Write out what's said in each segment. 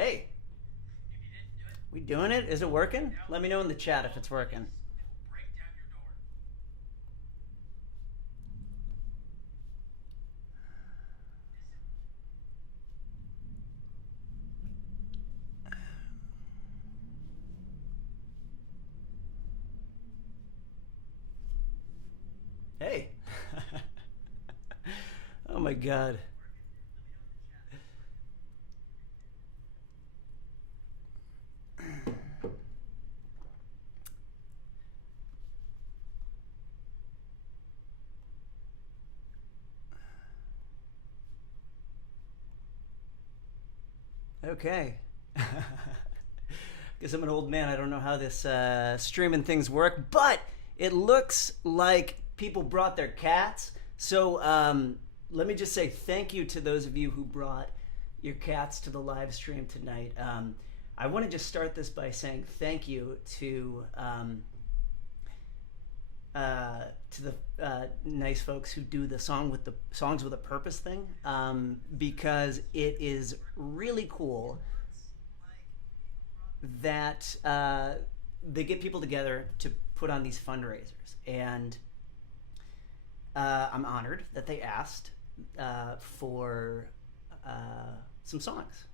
Hey, we doing it? Is it working? Let me know in the chat if it's working. Hey. Oh my god. Okay. Guess I'm an old man. I don't know how this streaming things work, but it looks like people brought their cats. So let me just say thank you to those of you who brought your cats to the live stream tonight. I want to just start this by saying thank you to the nice folks who do the songs with a purpose thing, because it is really cool that they get people together to put on these fundraisers, and I'm honored that they asked for some songs.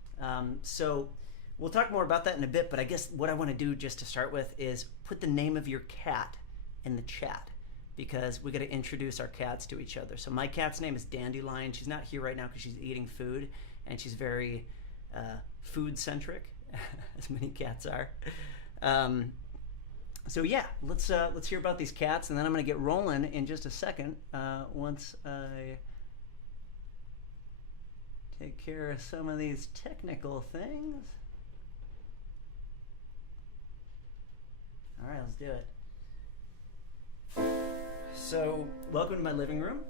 So we'll talk more about that in a bit, but I guess what I want to do just to start with is put the name of your cat in the chat, because we got to introduce our cats to each other. So my cat's name is Dandelion. She's not here right now because she's eating food, and she's very food centric, as many cats are. So yeah, let's hear about these cats, and then I'm gonna get rolling in just a second once I take care of some of these technical things. All right, let's do it. So, welcome to my living room.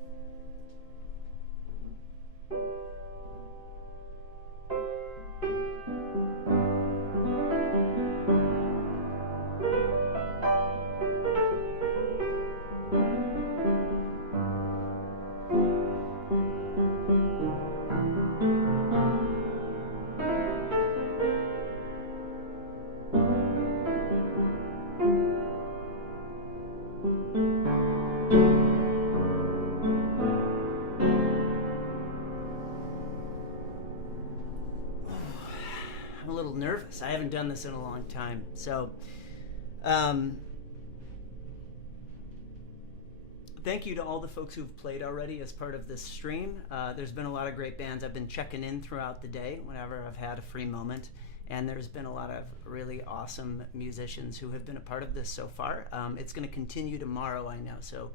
Nervous. I haven't done this in a long time. So, thank you to all the folks who've played already as part of this stream. There's been a lot of great bands. I've been checking in throughout the day whenever I've had a free moment, and there's been a lot of really awesome musicians who have been a part of this so far. It's going to continue tomorrow, I know, so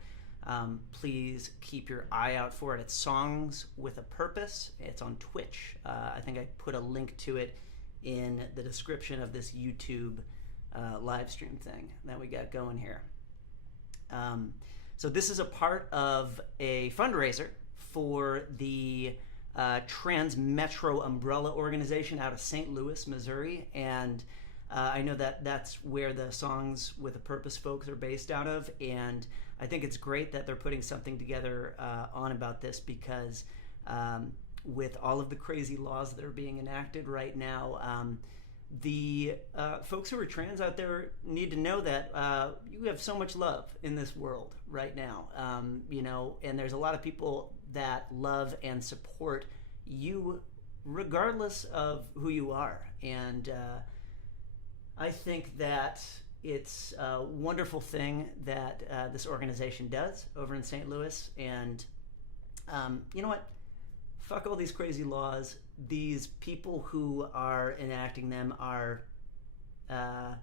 please keep your eye out for it. It's Songs with a Purpose. It's on Twitch. I think I put a link to it in the description of this YouTube live stream thing that we got going here. So this is a part of a fundraiser for the Trans Metro Umbrella Organization out of St. Louis, Missouri, and I know that that's where the Songs with a Purpose folks are based out of, and I think it's great that they're putting something together on about this, because with all of the crazy laws that are being enacted right now, the folks who are trans out there need to know that you have so much love in this world right now, and there's a lot of people that love and support you regardless of who you are, and I think that it's a wonderful thing that this organization does over in St. Louis, and you know what? Fuck all these crazy laws. These people who are enacting them are, they're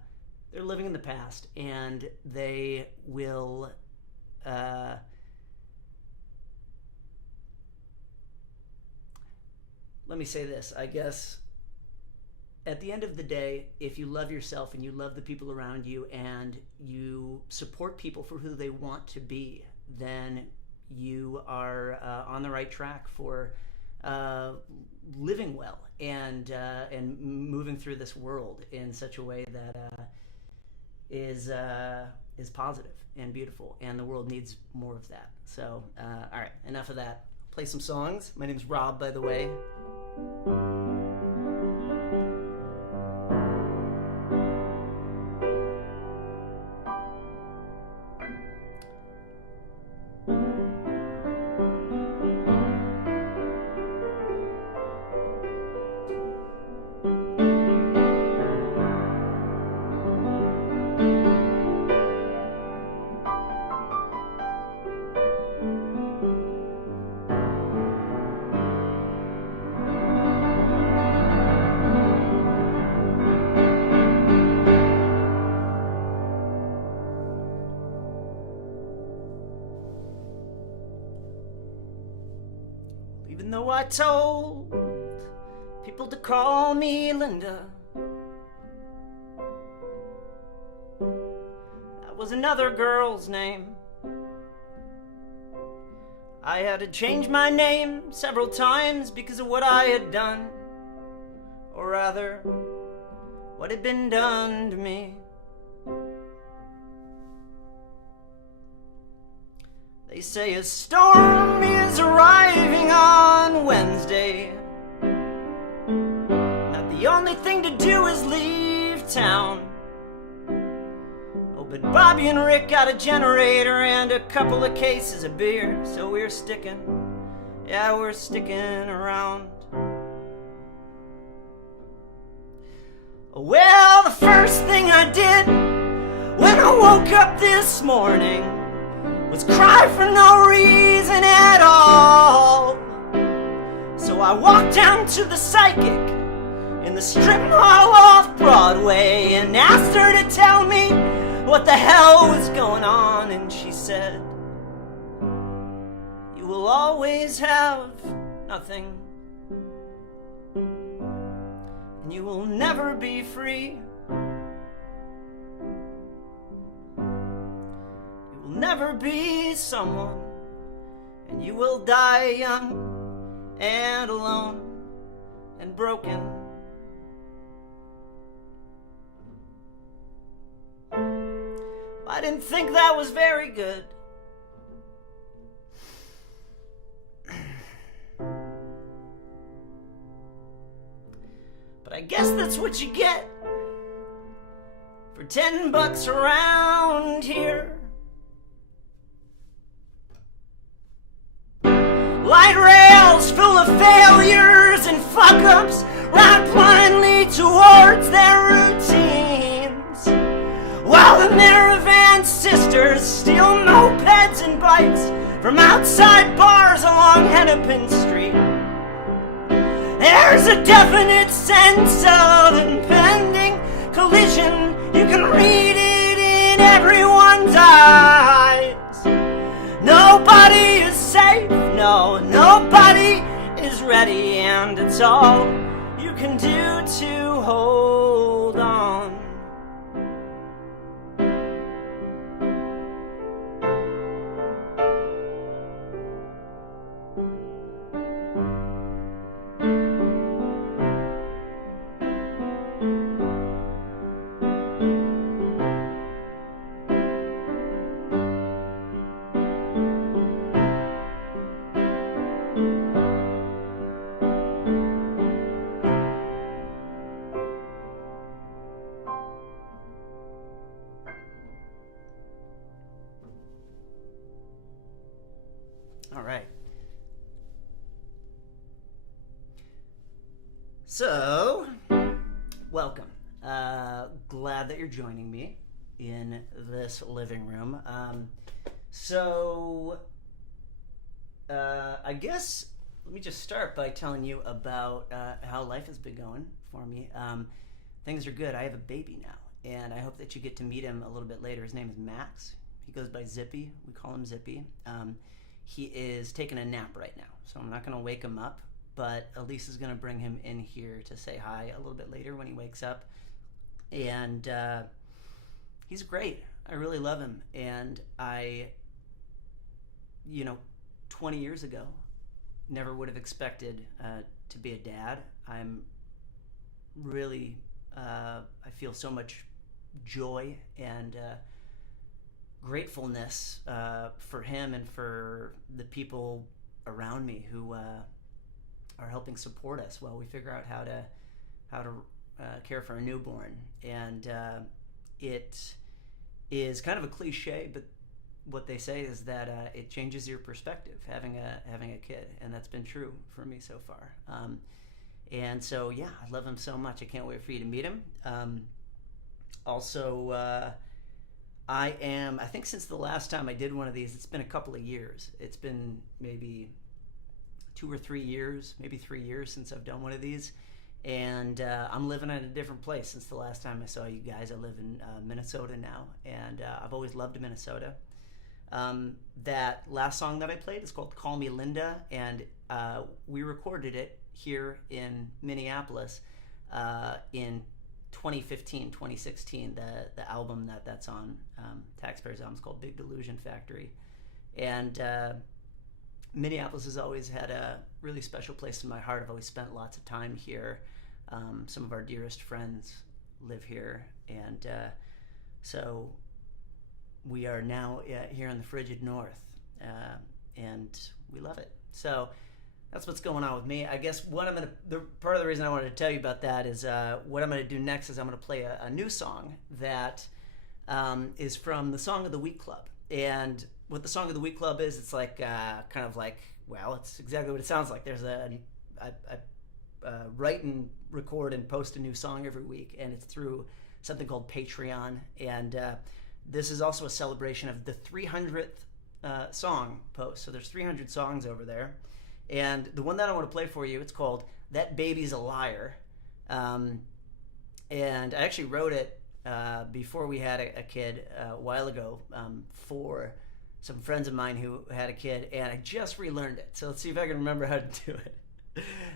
living in the past, and they will, let me say this, I guess, at the end of the day, if you love yourself and you love the people around you and you support people for who they want to be, then you are on the right track for living well and moving through this world in such a way that is positive and beautiful, and the world needs more of that. So, all right, enough of that. Play some songs. My name's Rob, by the way. Even though I told people to call me Linda, that was another girl's name. I had to change my name several times because of what I had done, or rather, what had been done to me. They say a storm is arriving on Wednesday. Not the only thing to do is leave town. Oh, but Bobby and Rick got a generator and a couple of cases of beer, so we're sticking around. Well, the first thing I did when I woke up this morning was cry for no reason at all. So I walked down to the psychic in the strip mall off Broadway and asked her to tell me what the hell was going on. And she said, "You will always have nothing, and you will never be free. Never be someone, and you will die young and alone and broken." I didn't think that was very good. But I guess that's what you get for $10 around here. Light rails full of failures and fuck-ups ride blindly towards their routines, while the Maravan sisters steal mopeds and bikes from outside bars along Hennepin Street. There's a definite sense of impending collision. You can read it in everyone's eyes. Nobody is safe, no, nobody is ready, and it's all you can do to hold on. All right. So, welcome. Glad that you're joining me in this living room. I guess let me just start by telling you about how life has been going for me. Things are good. I have a baby now, and I hope that you get to meet him a little bit later. His name is Max. He goes by Zippy. We call him Zippy. He is taking a nap right now, so I'm not going to wake him up, but Elise is going to bring him in here to say hi a little bit later when he wakes up. And he's great. I really love him. And 20 years ago, never would have expected to be a dad. I'm really, I feel so much joy and gratefulness for him and for the people around me who are helping support us while we figure out how to care for a newborn. And it is kind of a cliche, but what they say is that it changes your perspective having a kid, and that's been true for me so far. And so yeah, I love him so much. I can't wait for you to meet him. I think since the last time I did one of these, it's been a couple of years. It's been maybe 2 or 3 years, maybe 3 years since I've done one of these. And I'm living in a different place since the last time I saw you guys. I live in Minnesota now, and I've always loved Minnesota. That last song that I played is called Call Me Linda, and we recorded it here in Minneapolis in 2015, 2016. The album that's on, Taxpayer's album, is called Big Delusion Factory. And Minneapolis has always had a really special place in my heart. I've always spent lots of time here. Some of our dearest friends live here, and so we are now here in the frigid north, and we love it. So that's what's going on with me. I guess part of the reason I wanted to tell you about that is what I'm going to do next is I'm going to play a new song that is from the Song of the Week Club. And what the Song of the Week Club is, it's like kind of like, well, it's exactly what it sounds like. There's I write and record and post a new song every week, and it's through something called Patreon. And this is also a celebration of the 300th song post. So there's 300 songs over there. And the one that I want to play for you, it's called That Baby's a Liar. And I actually wrote it before we had a kid a while ago for some friends of mine who had a kid, and I just relearned it. So let's see if I can remember how to do it.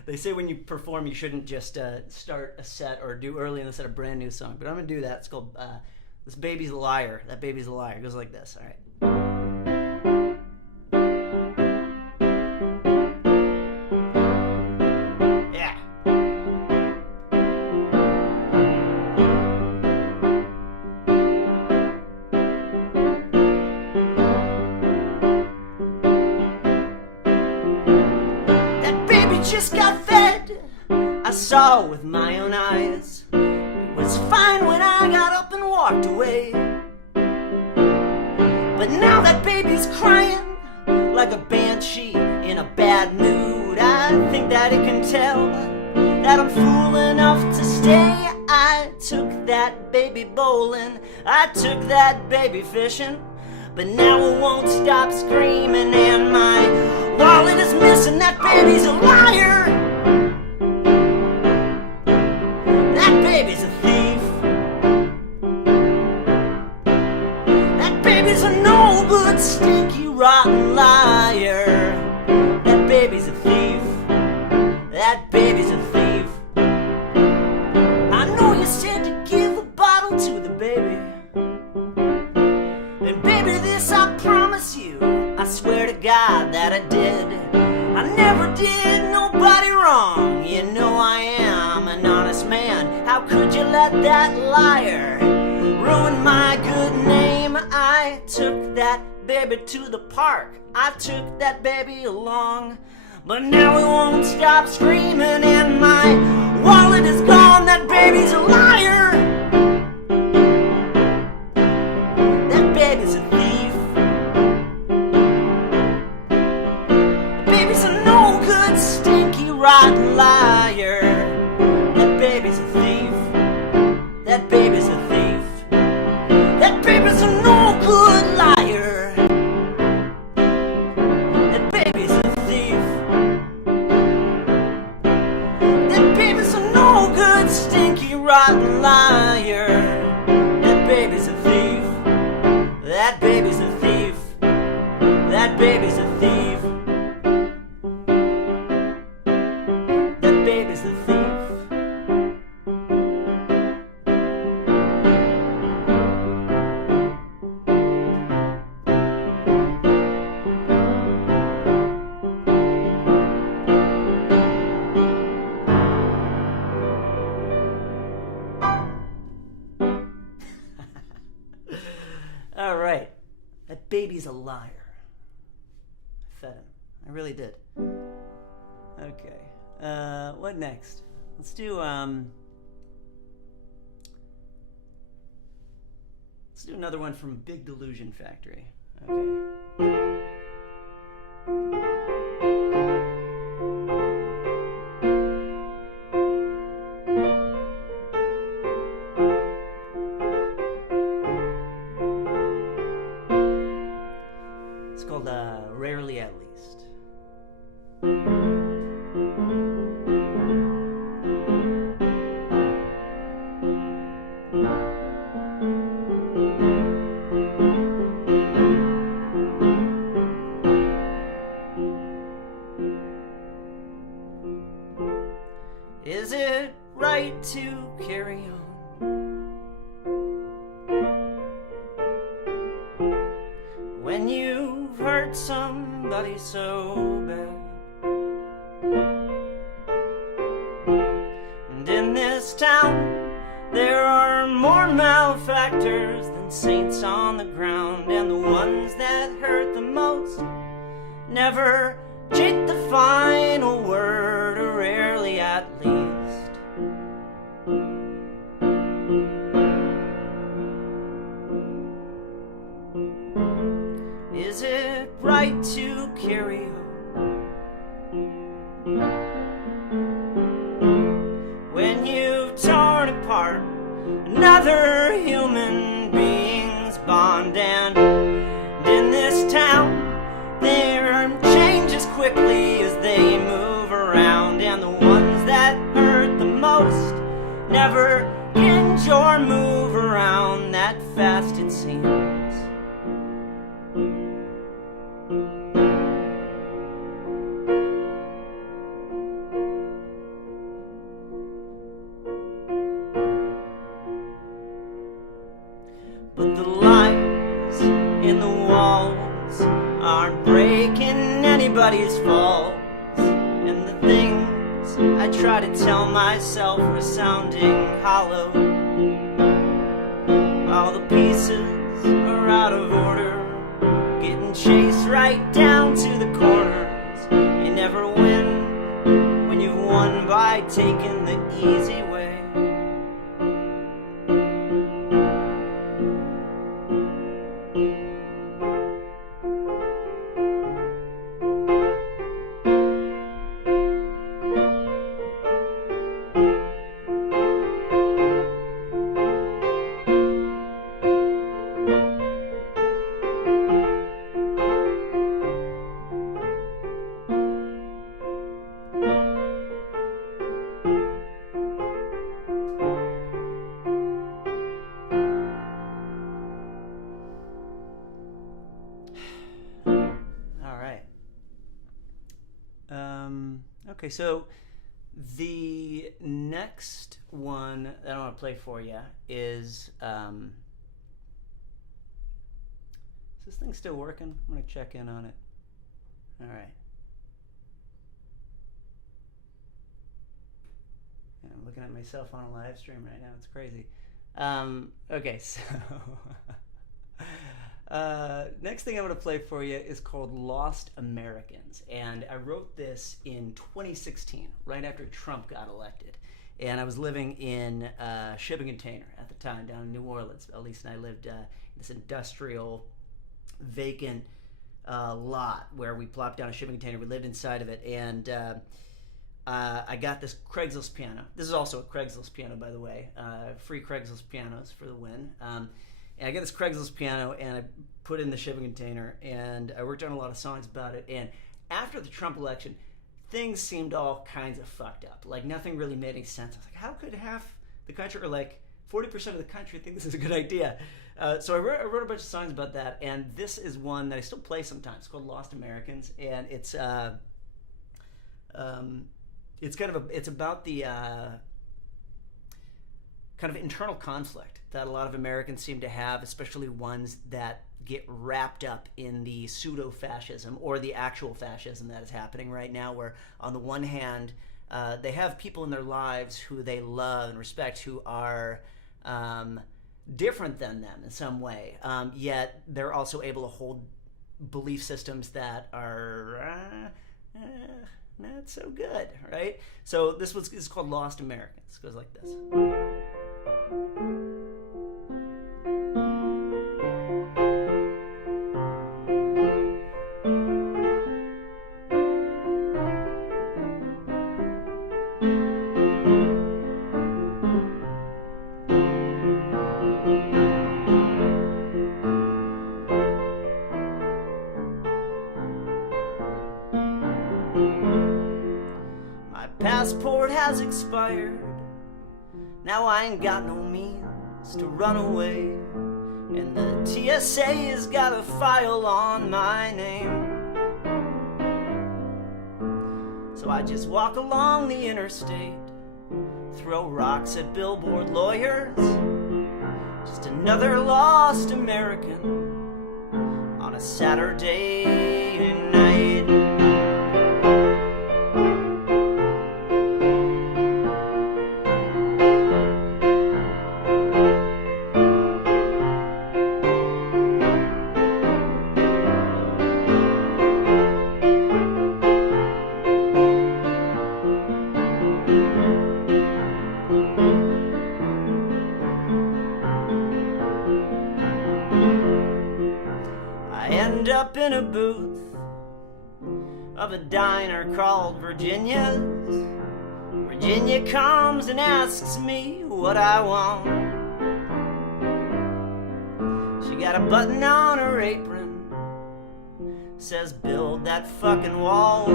They say when you perform, you shouldn't just start a set or do early in the set a brand new song, but I'm going to do that. It's called This Baby's a Liar. That Baby's a Liar. It goes like this. All right. Just got fed, I saw with my own eyes. It was fine when I got up and walked away. But now that baby's crying like a banshee in a bad mood. I think that it can tell that I'm fool enough to stay. I took that baby bowling, I took that baby fishing, but now it won't stop screaming, and my wallet is missing. That baby's a liar. That baby's a thief. That baby's a no good, stinky, rotten liar. That baby's a thief. That baby's a thief. I know you said to give a bottle to the baby, and baby, this I promise you, I swear to God that I did. I never did nobody wrong. You know I am an honest man. How could you let that liar ruin my good name? I took that baby to the park, I took that baby along, but now it won't stop screaming, and my wallet is gone. That baby's a liar. That baby's a thief. Stinky, rotten liar. That baby's a thief. That baby's a thief. That baby's a no good liar. That baby's a thief. That baby's a no good, stinky, rotten liar. That baby's a thief. That baby's a thief. That baby's a thief. Baby's the thief. All right. That baby's a liar. I fed him. I really did. Okay. What next? Let's do another one from Big Delusion Factory. Okay. It's called Rarely at Least. Is it right to carry on when you've hurt somebody so bad? And in this town there are more malefactors than saints on the ground, and the ones that hurt the most never get the final word, or rarely at least. Is it right to carry on when you've torn apart another human being's bond? And in this town there changes quickly as they move around, and the ones that hurt the most never get your move around that fast, it seems. But the lines in the walls aren't breaking anybody's falls, and the things I try to tell myself were sounding hollow. All the pieces are out of order, getting chased right down to the corners. You never win when you've won by taking the easy way. Okay, so the next one that I want to play for you is, is this thing still working? I'm going to check in on it. All right. Yeah, I'm looking at myself on a live stream right now. It's crazy. Okay, so next thing I'm going to play for you is called Lost Americans, and I wrote this in 2016, right after Trump got elected, and I was living in a shipping container at the time down in New Orleans. Elise and I lived in this industrial vacant lot where we plopped down a shipping container. We lived inside of it, and I got this Craigslist piano. This is also a Craigslist piano, by the way. Free Craigslist pianos for the win. And I got this Craigslist piano, and I put it in the shipping container, and I worked on a lot of songs about it. And after the Trump election, things seemed all kinds of fucked up. Like, nothing really made any sense. I was like, how could half the country, or like 40% of the country, think this is a good idea? So I wrote a bunch of songs about that, and this is one that I still play sometimes. It's called Lost Americans, and it's about the kind of internal conflict that a lot of Americans seem to have, especially ones that get wrapped up in the pseudo-fascism or the actual fascism that is happening right now, where on the one hand, they have people in their lives who they love and respect who are different than them in some way, yet they're also able to hold belief systems that are not so good, right? So this is called Lost Americans. It goes like this. Passport has expired. Now I ain't got no means to run away, and the TSA's got a file on my name. So I just walk along the interstate throw rocks at billboard lawyers. Just another lost American on a Saturday night. Up in a booth of a diner called Virginia's. Virginia comes and asks me what I want. She got a button on her apron, says build that fucking wall.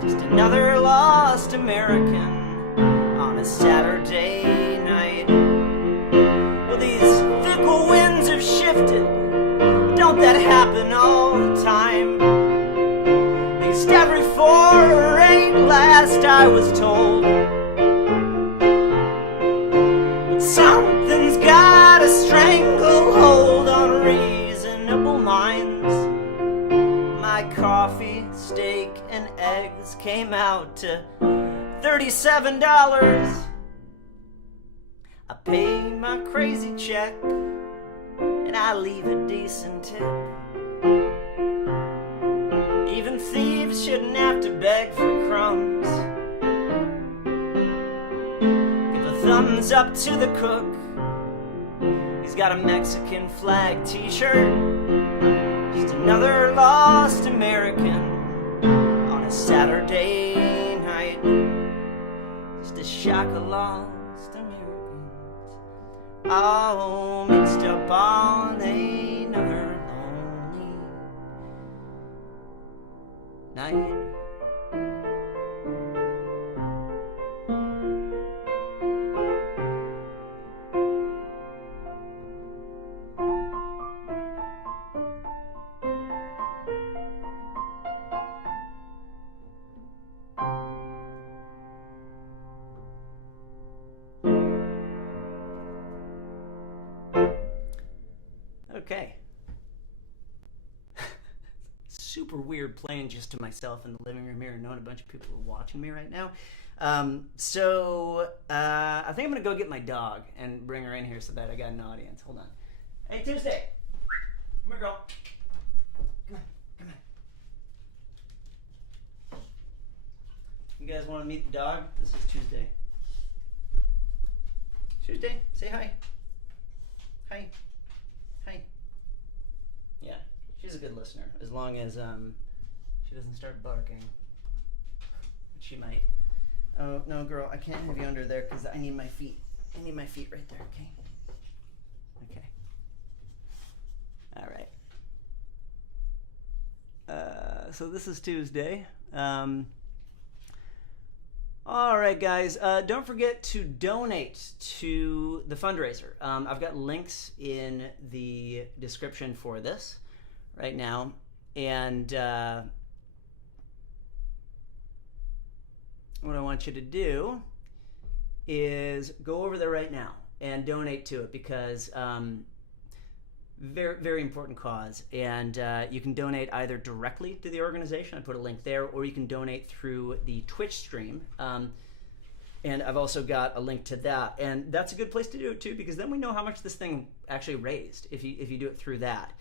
Just another lost American on a Saturday night. Well, these fickle winds have shifted. Don't that happen all the time? At least every 4 or 8 last I was told. But something's got a stranglehold on reasonable minds. My coffee, steak, and eggs came out to $37. I pay my crazy check and I leave a decent tip. Even thieves shouldn't have to beg for crumbs. Give a thumbs up to the cook. He's got a Mexican flag t-shirt. Just another lost American on a Saturday night. Just a shock of lost Americans all mixed up on another lonely night. Okay. Super weird playing just to myself in the living room here and knowing a bunch of people are watching me right now. I think I'm going to go get my dog and bring her in here so that I got an audience. Hold on. Hey, Tuesday. Come here, girl. Come on. Come on. You guys want to meet the dog? This is Tuesday. Tuesday, say hi. Hi. Hi. Yeah, she's a good listener, as long as she doesn't start barking. But she might. Oh, no, girl, I can't have you under there because I need my feet. I need my feet right there, okay? Okay. All right. So this is Tuesday. All right, guys, don't forget to donate to the fundraiser. I've got links in the description for this right now. And what I want you to do is go over there right now and donate to it because very, very important cause. And you can donate either directly to the organization. I put a link there, or you can donate through the Twitch stream. And I've also got a link to that. And that's a good place to do it too, because then we know how much this thing actually raised if you do it through that,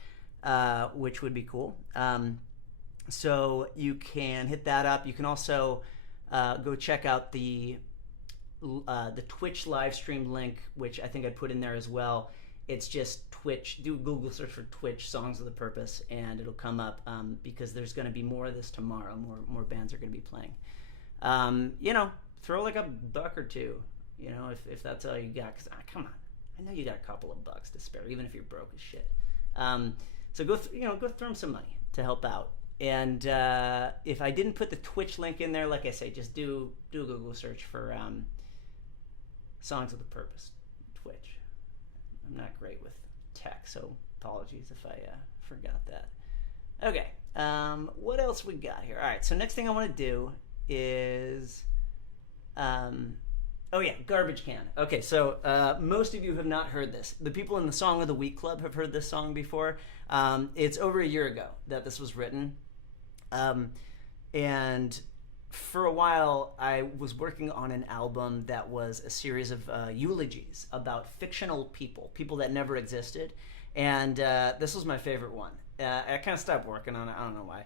which would be cool. So you can hit that up. You can also go check out the Twitch live stream link, which I think I put in there as well. It's just Twitch. Do a Google search for Twitch Songs of the Purpose, and it'll come up because there's going to be more of this tomorrow. More bands are going to be playing. Throw like $1 or $2. If that's all you got. Because come on, I know you got a couple of bucks to spare, even if you're broke as shit. So go throw them some money to help out. And if I didn't put the Twitch link in there, like I say, just do a Google search for Songs of the Purpose Twitch. I'm not great with tech, so apologies if I forgot that. Okay, what else we got here? All right, so next thing I want to do is Oh yeah, Garbage Can. Okay, so most of you have not heard this. The people in the Song of the Week Club have heard this song before. It's over a year ago that this was written. And for a while, I was working on an album that was a series of eulogies about fictional people that never existed. And this was my favorite one. I kind of stopped working on it. I don't know why.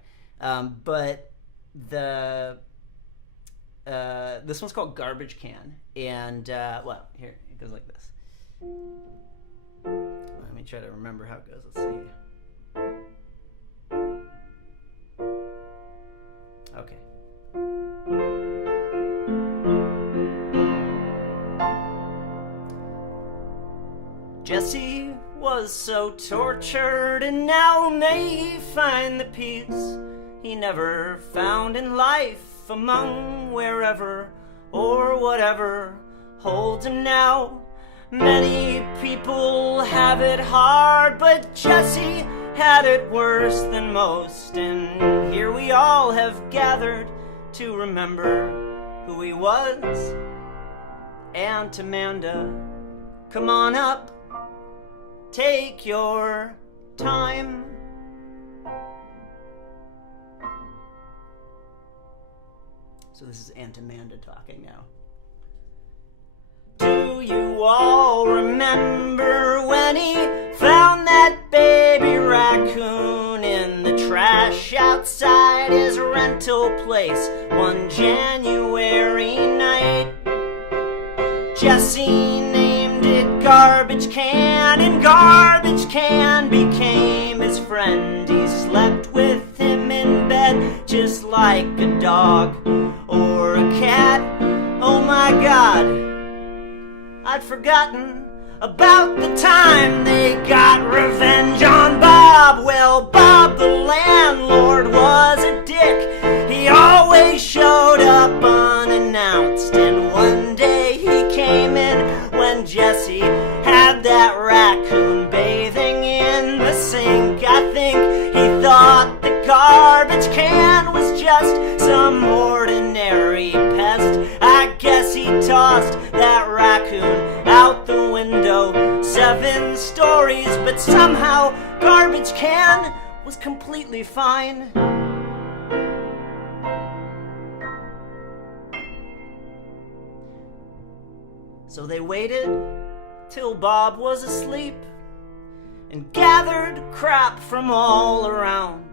But this one's called Garbage Can, and well, here it goes like this. Let me try to remember how it goes. Let's see. Okay. Jesse was so tortured, and now may he find the peace he never found in life, among wherever or whatever holds him now. Many people have it hard, but Jesse had it worse than most, and here we all have gathered to remember who he was. Aunt Amanda, come on up, take your time. So this is Aunt Amanda talking now. Do you all remember when he found that baby raccoon in the trash outside his rental place one January night? Jesse named it Garbage Can, and Garbage Can became his friend. He slept with him in bed just like a dog or a cat. Oh my God, I'd forgotten about the time they got revenge on Bob. Well, Bob the landlord was a dick. He always showed up unannounced, and one day he came in when Jesse had that raccoon bathing in the sink. I think he thought the garbage can was just some ordinary pest. I guess he tossed that raccoon out the window 7 stories, but somehow Garbage Can was completely fine. So they waited till Bob was asleep and gathered crap from all around.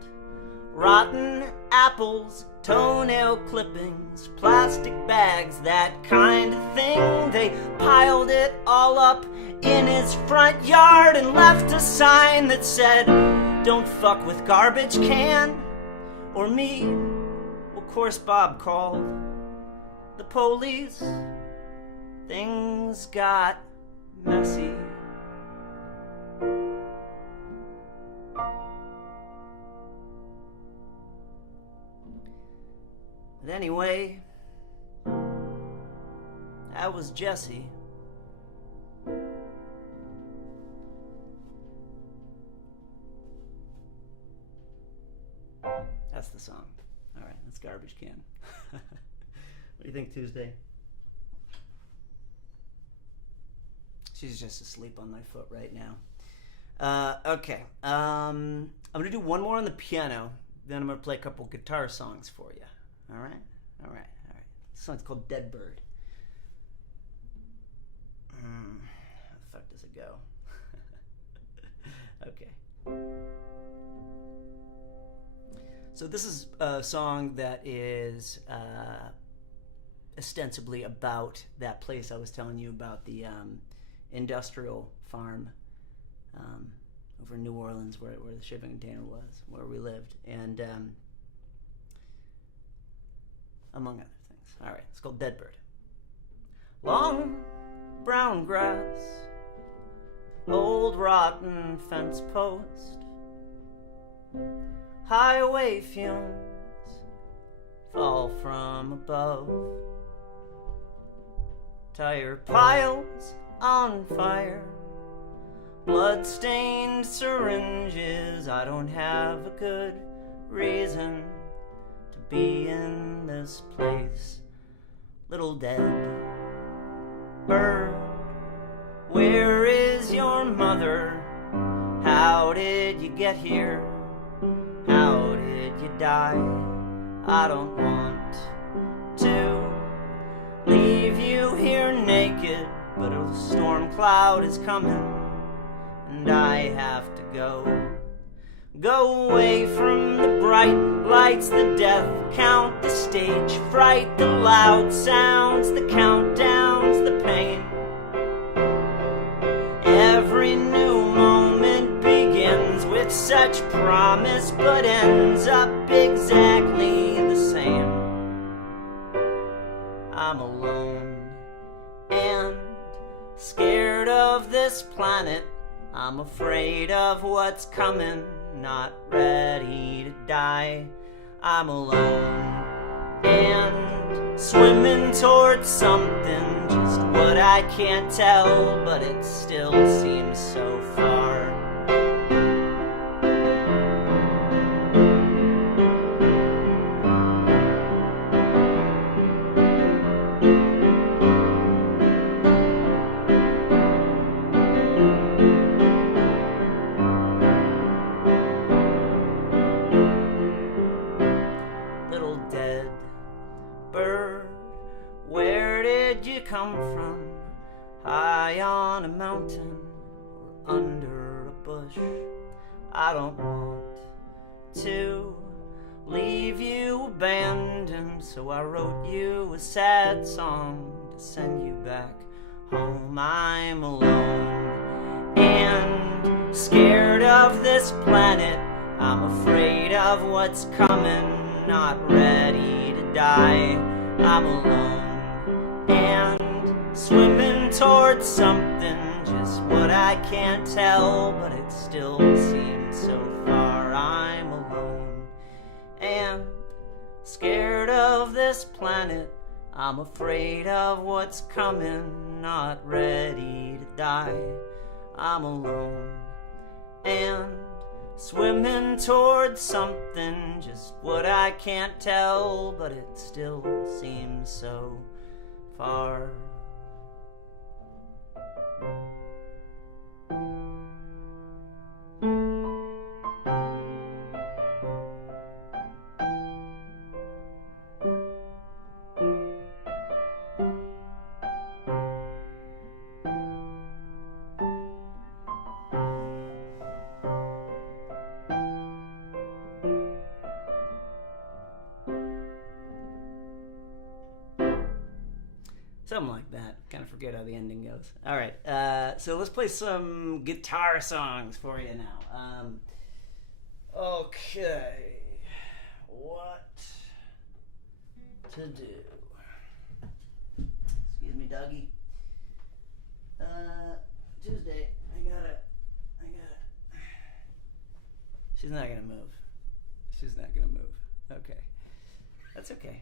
Rotten apples, toenail clippings, plastic bags, that kind of thing. They piled it all up in his front yard and left a sign that said, "Don't fuck with Garbage Can or me." Of course, Bob called the police. Things got messy. But anyway, that was Jesse. That's the song. All right, that's Garbage Can. What do you think, Tuesday? She's just asleep on my foot right now. Okay. I'm going to do one more on the piano, then I'm going to play a couple guitar songs for you. All right? All right. All right. This song's called Dead Bird. How the fuck does it go? Okay. So this is a song that is ostensibly about that place I was telling you about, the industrial farm over in New Orleans, where the shipping container was, where we lived, and among other things. All right, it's called Dead Bird. Long brown grass, old rotten fence post, highway fumes fall from above, tire piles on fire, blood-stained syringes. I don't have a good reason to be in this place. Little dead bird, where is your mother? How did you get here? How did you die? I don't want to leave you here naked, but a storm cloud is coming, and I have to go. Go away from the bright lights, the death count, the stage fright, the loud sounds, the countdowns, the pain. Every new moment begins with such promise, but ends up exactly the same. I'm alone and scared of this planet. I'm afraid of what's coming, not ready to die. I'm alone and swimming towards something, just what I can't tell, but it still seems so far. Come from high on a mountain or under a bush. I don't want to leave you abandoned, so I wrote you a sad song to send you back home. I'm alone and scared of this planet. I'm afraid of what's coming, not ready to die. I'm alone and swimming towards something, just what I can't tell, but it still seems so far. I'm alone and scared of this planet. I'm afraid of what's coming, not ready to die. I'm alone and swimming towards something, just what I can't tell, but it still seems so far. Something like that. Kind of forget how the ending goes. All right, so let's play some guitar songs for you now. Okay, what to do? Excuse me, doggy. Tuesday. I gotta. She's not gonna move. She's not gonna move. Okay, that's okay.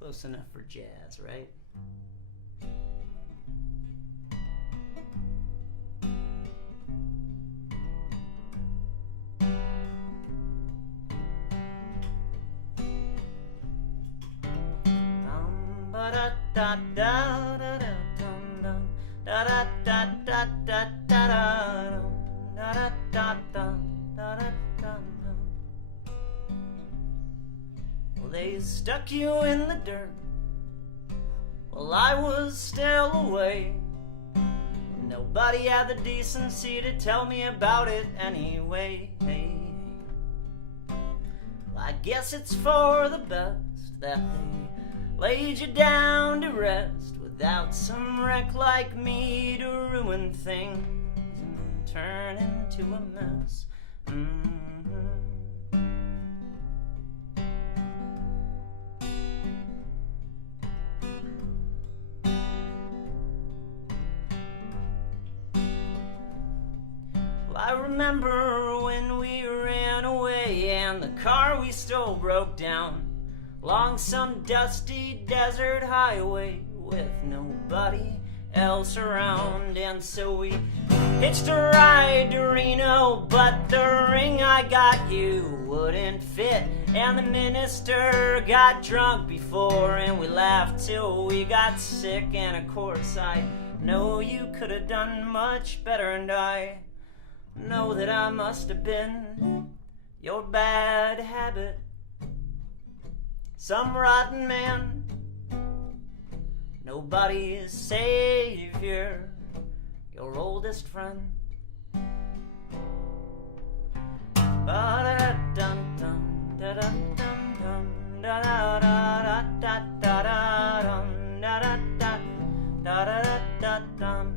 Close enough for jazz, right? Well, they stuck you in the dirt while I was still away. Nobody had the decency to tell me about it anyway. Well, I guess it's for the best that they laid you down to rest without some wreck like me to ruin things and turn into a mess. Well, I remember when we ran away and the car we stole broke down along some dusty desert highway with nobody else around. And so we hitched a ride to Reno, but the ring I got you wouldn't fit, and the minister got drunk before, and we laughed till we got sick. And of course I know you could have done much better, and I know that I must have been your bad habit, some rotten man, nobody's savior, your oldest friend. Ba-da-dum-dum, da-dum-dum-dum, da-da-da-da-da-da-da-dum, da-da-da-da-da-da-dum.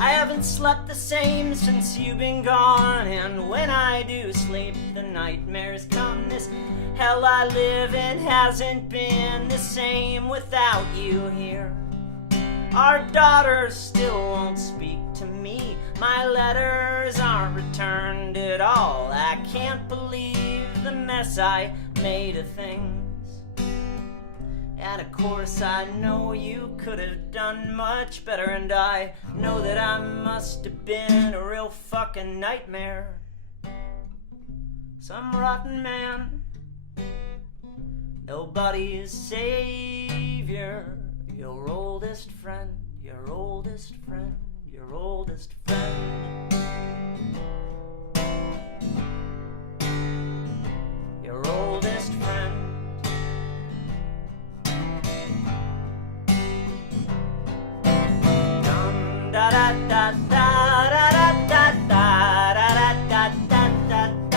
I haven't slept the same since you've been gone, and when I do sleep, the nightmares come. This hell I live in hasn't been the same without you here. Our daughter still won't speak to me. My letters aren't returned at all. I can't believe the mess I made of things. And of course I know you could have done much better, and I know that I must have been a real fucking nightmare, some rotten man, nobody's savior, your oldest friend, your oldest friend, your oldest friend, your oldest friend. Da da da da da da da da da da da da.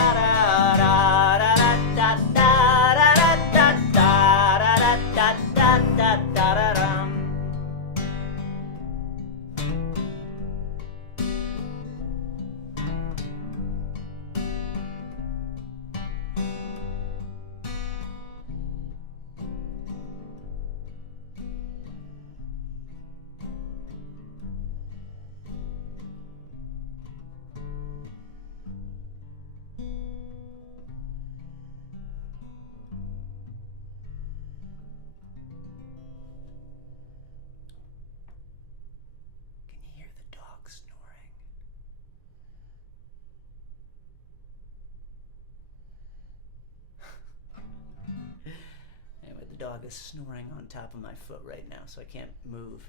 Dog is snoring on top of my foot right now, so I can't move.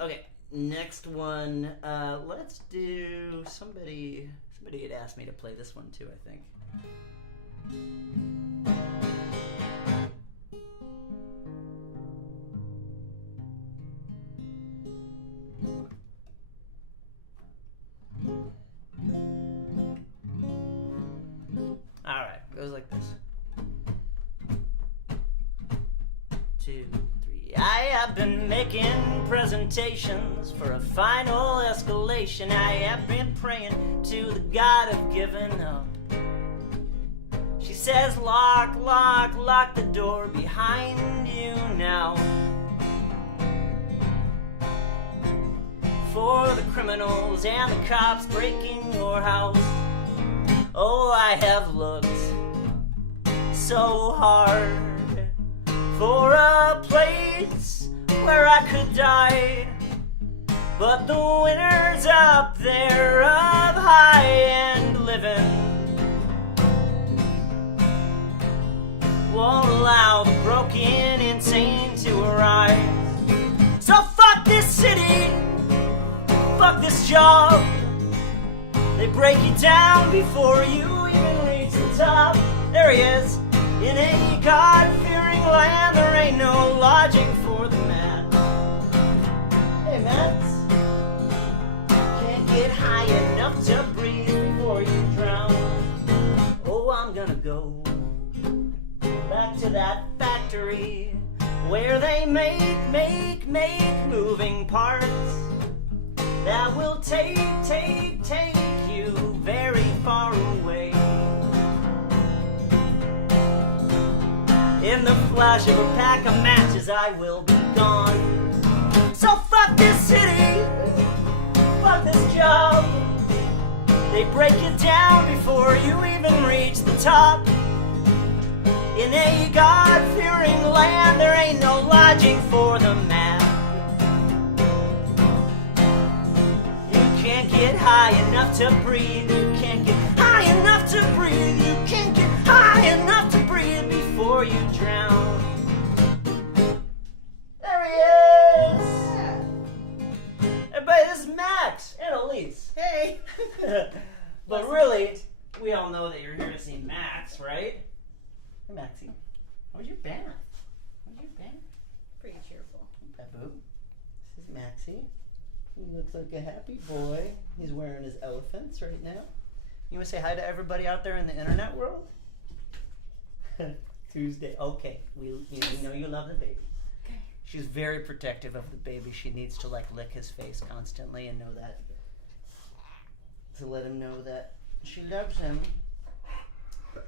Okay, next one. Let's do somebody had asked me to play this one too, I think. All right, it goes like this. 2, 3. I have been making presentations for a final escalation. I have been praying to the God of giving up. She says, lock, lock, lock the door behind you now. For the criminals and the cops breaking your house. Oh, I have looked so hard for a place where I could die, but the winners up there of high-end living won't allow the broken insane to arise. So fuck this city, fuck this job. They break you down before you even reach the top. There he is, in a God-fearing land, there ain't no lodging for the mad. Hey, Matt, can't get high enough to breathe before you drown. Oh, I'm gonna go back to that factory where they make moving parts that will take you very far away. In the flash of a pack of matches, I will be gone. So fuck this city, fuck about this job. They break it down before you even reach the top. In a God-fearing land, there ain't no lodging for the mad. You can't get high enough to breathe. You can't get high enough to breathe. You can't get high enough to breathe before you drown. There he is! Everybody, this is Max and Elise. Hey! But really, we all know that you're here to see Max, right? Hey, Maxie. How was your bath? Pretty cheerful. Babu. This is Maxie. He looks like a happy boy. He's wearing his elephants right now. You want to say hi to everybody out there in the internet world? Tuesday. Okay. We know you love the baby. Okay. She's very protective of the baby. She needs to like lick his face constantly and know that. To let him know that she loves him.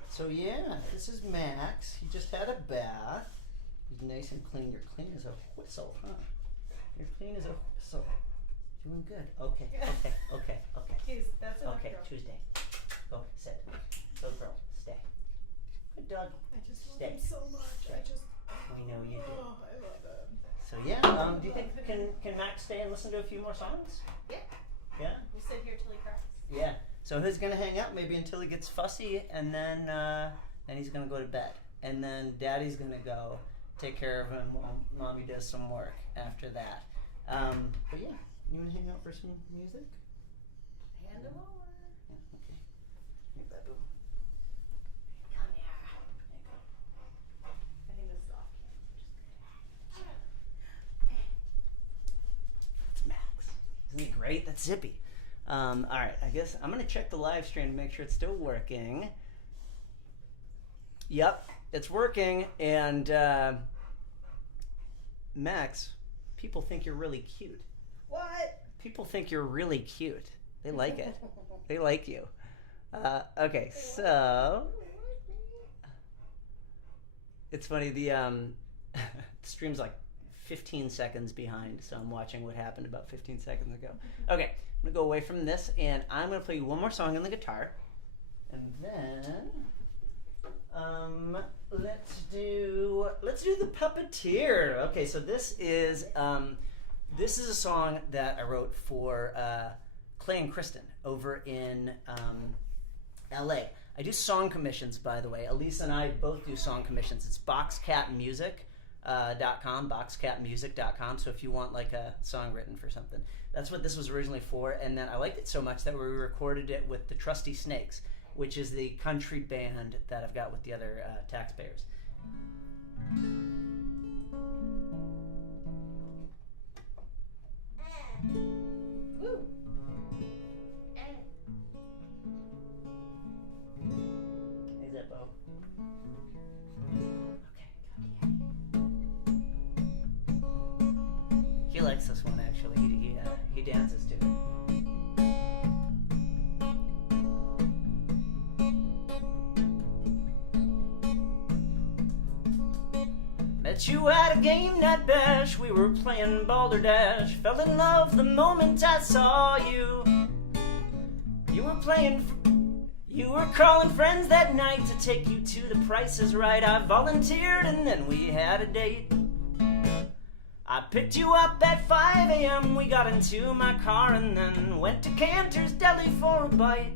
So yeah, this is Max. He just had a bath. He's nice and clean. You're clean as a whistle, huh? You're clean as a whistle. Doing good. Okay. That's enough, Okay, girl. Tuesday. Go, sit. Go, girl. Stay. Good dog. I just love Stay. him so much. We know you do. Oh, I love him. So yeah, do you think can Max stay and listen to a few more songs? Yeah. Yeah? We'll sit here till he cries. Yeah. So he's gonna hang out maybe until he gets fussy, and then he's gonna go to bed, and then Daddy's gonna go take care of him while Mommy does some work after that. But yeah, you wanna hang out for some music? Hand him over. Yeah. Okay. Here, Babu. Come here. There you go. I think this is off camera. It's Max. Isn't he great? That's Zippy. All right, I guess I'm gonna check the live stream to make sure it's still working. Yep, it's working, and Max, people think you're really cute. What? People think you're really cute. They like it. They like you. Okay, so it's funny. The stream's like 15 seconds behind, so I'm watching what happened about 15 seconds ago. Okay, I'm gonna go away from this, and I'm gonna play you one more song on the guitar, and then let's do the Puppeteer. Okay, so this is a song that I wrote for Clay and Kristen over in LA. I do song commissions, by the way. Elise and I both do song commissions. It's boxcatmusic.com, boxcatmusic.com. So if you want like a song written for something, that's what this was originally for. And then I liked it so much that we recorded it with the Trusty Snakes, which is the country band that I've got with the other Taxpayers. Woo. Hey, Zippo. Okay. He likes this one actually. He dances to it. Met you at a game night bash. We were playing Balderdash. Fell in love the moment I saw you. You were calling friends that night to take you to The Price is Right. I volunteered and then we had a date. I picked you up at 5 a.m. We got into my car and then went to Cantor's Deli for a bite.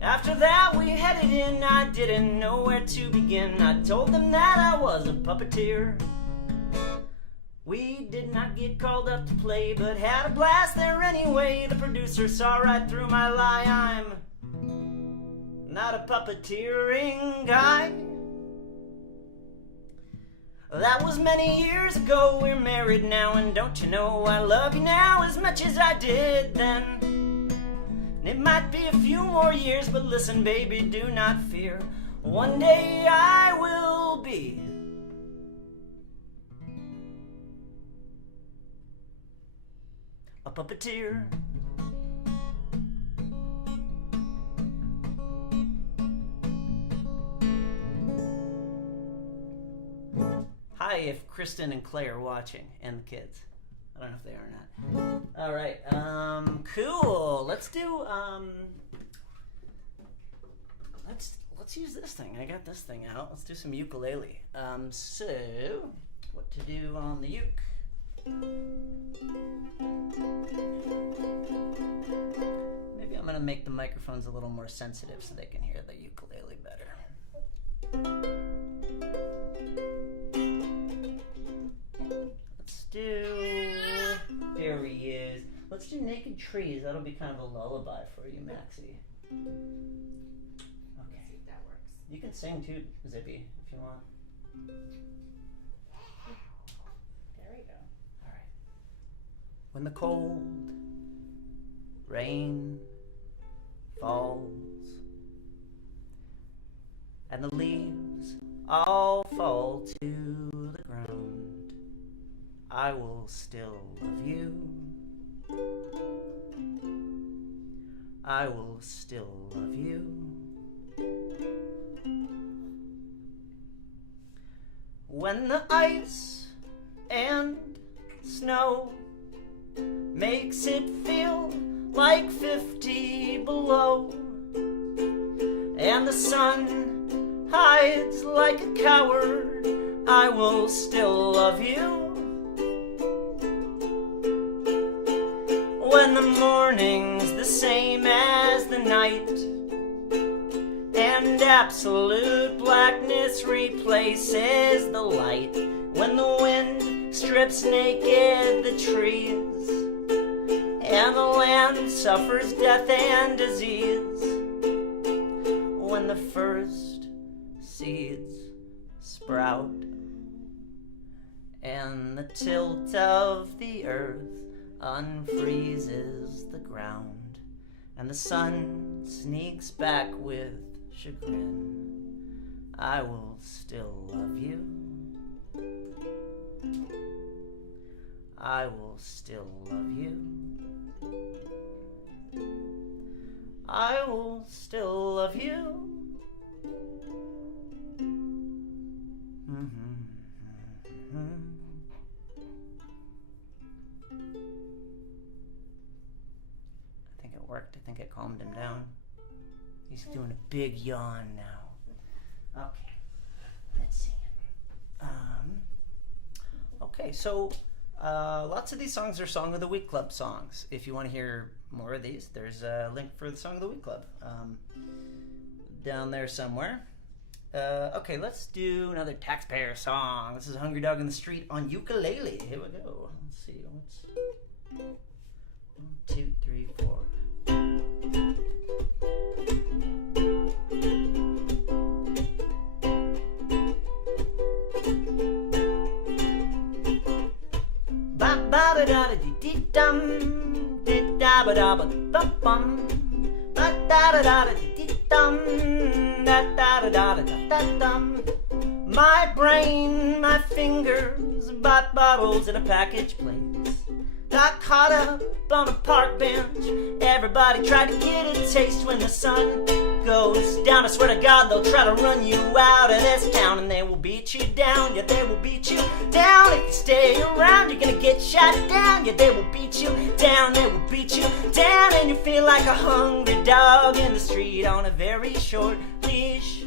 After that we headed in. I didn't know where to begin. I told them that I was a puppeteer. We did not get called up to play, but had a blast there anyway. The producer saw right through my lie. I'm not a puppeteering guy. That was many years ago. We're married now, and don't you know I love you now as much as I did then. And it might be a few more years, but listen baby, do not fear. One day I will be a puppeteer. Hi, if Kristen and Clay are watching, and the kids. I don't know if they are or not. All right. Cool. Let's do. Let's use this thing. I got this thing out. Let's do some ukulele. So what to do on the uke? Maybe I'm gonna make the microphones a little more sensitive so they can hear the ukulele better. Let's do. Here he is. Let's do Naked Trees. That'll be kind of a lullaby for you, Maxie. Okay. See if that works. You can sing too, Zippy, if you want. There we go. All right. When the cold rain falls and the leaves all fall to the ground, I will still love you. I will still love you. When the ice and snow makes it feel like 50 below, and the sun hides like a coward, I will still love you. When the morning's the same as the night, and absolute blackness replaces the light, when the wind strips naked the trees, and the land suffers death and disease, when the first seeds sprout, and the tilt of the earth unfreezes the ground, and the sun sneaks back with chagrin, I will still love you. I will still love you. I will still love you. I think it worked. I think it calmed him down. He's doing a big yawn now. Okay, let's see. Okay, so lots of these songs are Song of the Week Club songs. If you want to hear more of these, there's a link for the Song of the Week Club down there somewhere. Okay, let's do another Taxpayer song. This is Hungry Dog in the Street on ukulele. Here we go. Let's see. What's 1, 2, 3, 4. Ba ba da da dee dee dum, dee da ba da ba bum bum, ba da da da dee dee dum, da da da da da da dum. My brain, my fingers, bought bottles in a package place. Got caught up on a park bench. Everybody tried to get a taste when the sun goes down. I swear to God, they'll try to run you out of this town, and they will beat you down. Yeah, they will beat you down. If you stay around, you're gonna get shot down. Yeah, they will beat you down. They will beat you down, and you feel like a hungry dog in the street on a very short leash.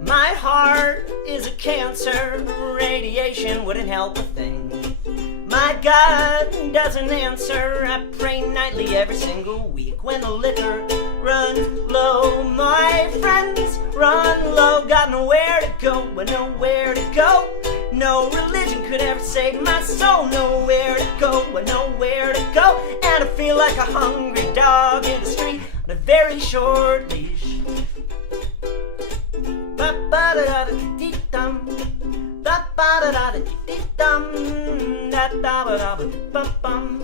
My heart is a cancer, radiation wouldn't help a thing. My God doesn't answer, I pray nightly every single week. When the liquor runs low, my friends run low. Got nowhere to go, nowhere to go. No religion could ever save my soul. Nowhere to go, nowhere to go. And I feel like a hungry dog in the street on a very short leash. Ba ba da da dee dum, ba ba da da dee dum, da da ba da ba bum.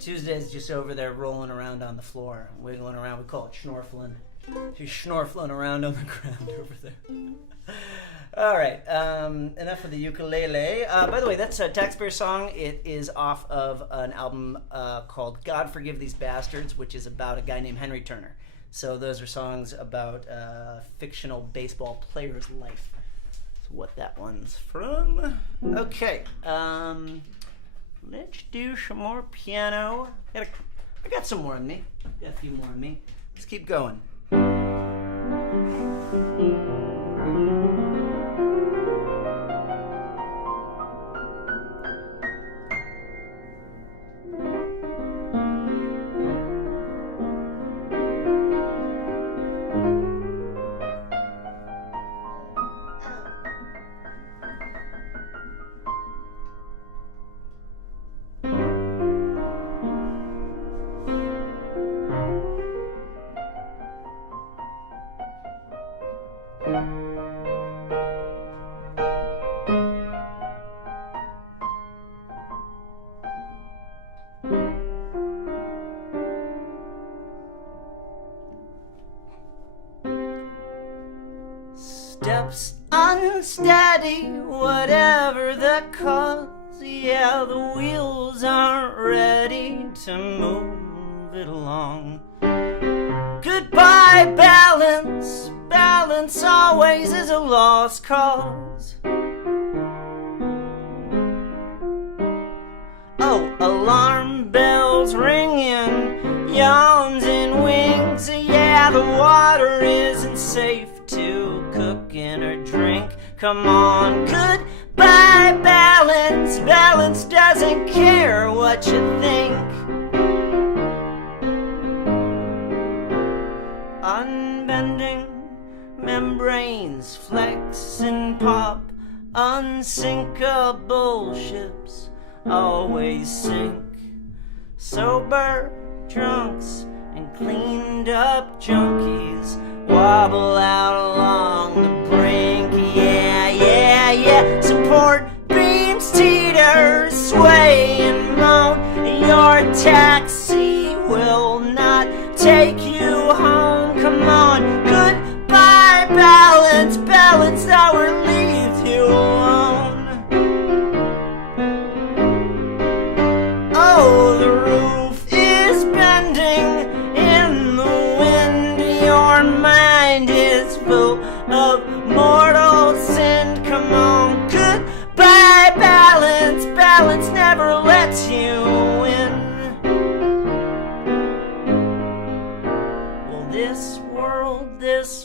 Tuesday's just over there rolling around on the floor, wiggling around. We call it schnorfling. She's schnorfling around on the ground over there. All right, enough of the ukulele. By the way, that's a Taxpayer song. It is off of an album called God Forgive These Bastards, which is about a guy named Henry Turner. So those are songs about a fictional baseball player's life. That's what that one's from. Okay, let's do some more piano. I got some more in me. Got a few more in me. Let's keep going. Steps unsteady, whatever the cause. Yeah, the wheels aren't ready to move it along. Goodbye, balance. Balance always is a lost cause. Oh, alarm bells ringing, yawns and wings. Yeah, the water isn't safe to cook in or drink. Come on, goodbye, balance. Balance doesn't care what you think. Unbending membranes flex and pop. Unsinkable ships always sink. Sober drunks and cleaned up junkies wobble out along the brink. Yeah, yeah, yeah. Support beams teeter, sway and moan. Your taxi will not take you home. Come on, goodbye, balance. Balance our leave you alone. Oh, the roof is bending in the wind. Your mind is full of mortal sin. Come on, goodbye, balance. Balance never lets you win. Well, this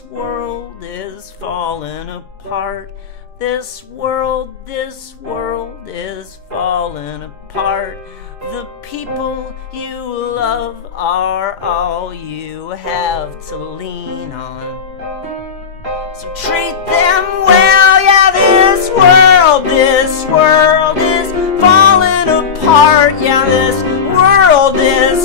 world is falling apart. This world is falling apart. The people you love are all you have to lean on. So treat them well. Yeah, this world is falling apart. Yeah, this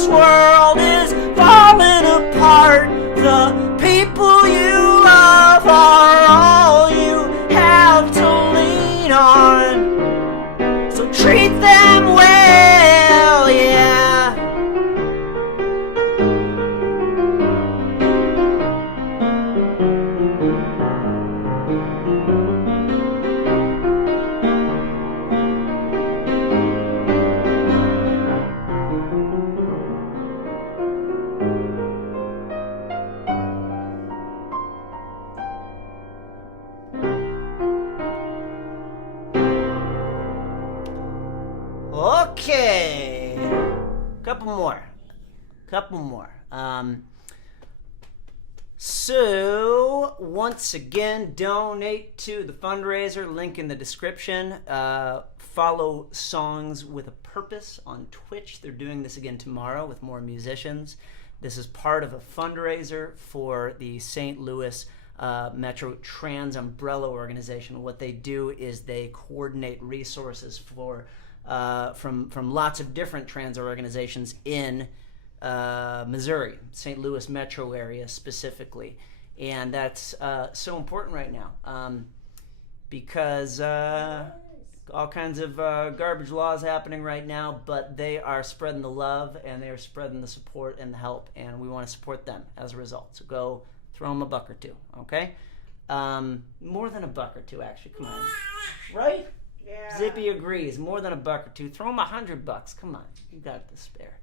world is falling apart. The people you love are all you have to lean on. So treat them well, yeah. Okay, couple more. So once again, donate to the fundraiser, link in the description. Follow Songs with a Purpose on Twitch. They're doing this again tomorrow with more musicians. This is part of a fundraiser for the St. Louis Metro Trans Umbrella Organization. What they do is they coordinate resources for from lots of different trans organizations in Missouri, St. Louis metro area specifically. And that's so important right now because all kinds of garbage laws happening right now, but they are spreading the love and they are spreading the support and the help, and we want to support them as a result. So go Throw him a buck or two, okay? More than a buck or two, actually. Come on. Right? Yeah. Zippy agrees. More than a buck or two. Throw him $100. Come on. You got it to spare.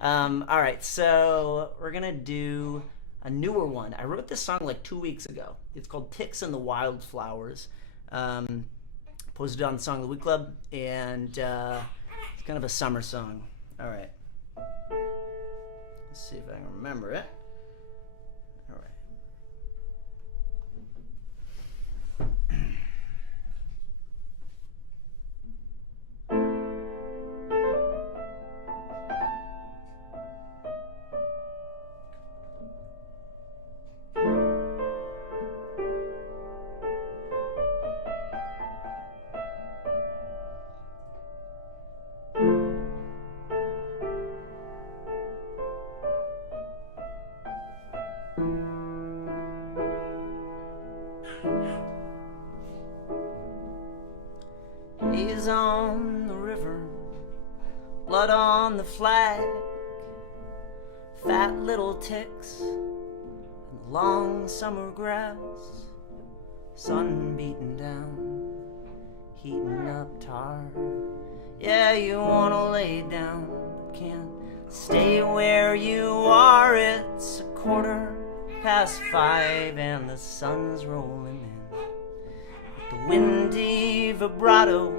All right, so we're going to do a newer one. I wrote this song like 2 weeks ago. It's called Ticks and the Wildflowers. Posted on the Song of the Week Club, and it's kind of a summer song. All right. Let's see if I can remember it. All right. Haze on the river, blood on the flag, fat little ticks and the long summer grass, sun beating down, heating up tar. Yeah, you wanna lay down, but can't stay where you are. It's 5:15 and the sun's rolling in. The windy vibrato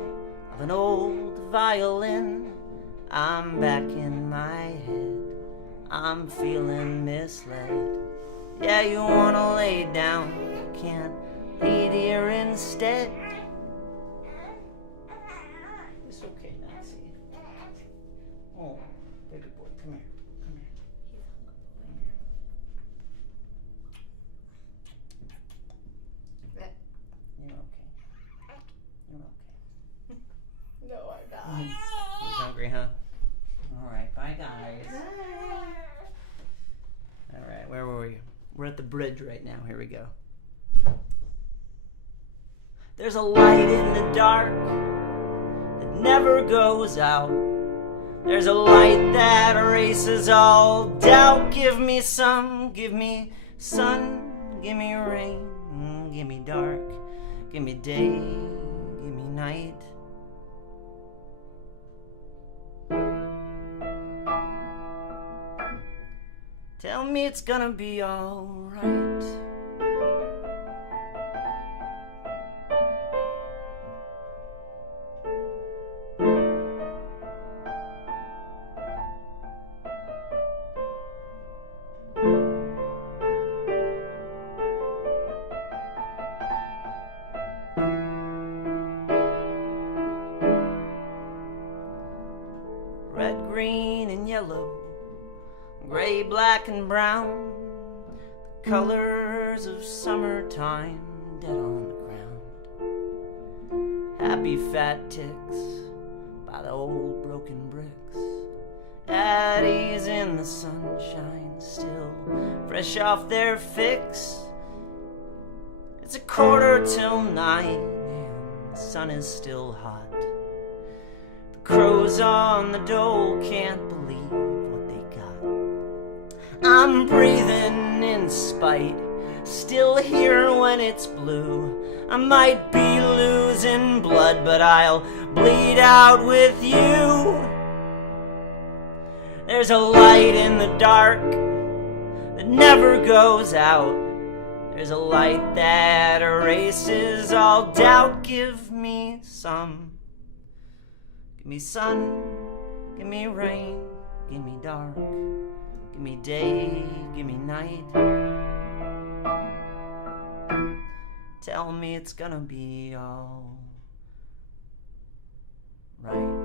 of an old violin. I'm back in my head, I'm feeling misled. Yeah, you wanna lay down, can't lead here instead. It's okay, Nancy. Oh, baby boy, come here, come here. You're okay. You're okay. No, I'm not. He's hungry, huh? Alright, bye guys. Alright, where were we? We're at the bridge right now. Here we go. There's a light in the dark that never goes out. There's a light that erases all doubt. Give me some, give me sun, give me rain, give me dark, give me day, give me night. Tell me it's gonna be alright. Red, green, and yellow, gray, black, and brown, the colors of summertime dead on the ground. Happy fat ticks by the old broken bricks, at ease in the sunshine, still fresh off their fix. It's 9:15 and the sun is still hot. The crows on the dole can't believe what they got. I'm breathing in spite, still here when it's blue. I might be losing blood, but I'll bleed out with you. There's a light in the dark that never goes out. There's a light that erases all doubt. Give me some. Give me sun, give me rain, give me dark, give me day, give me night. Tell me it's gonna be all right.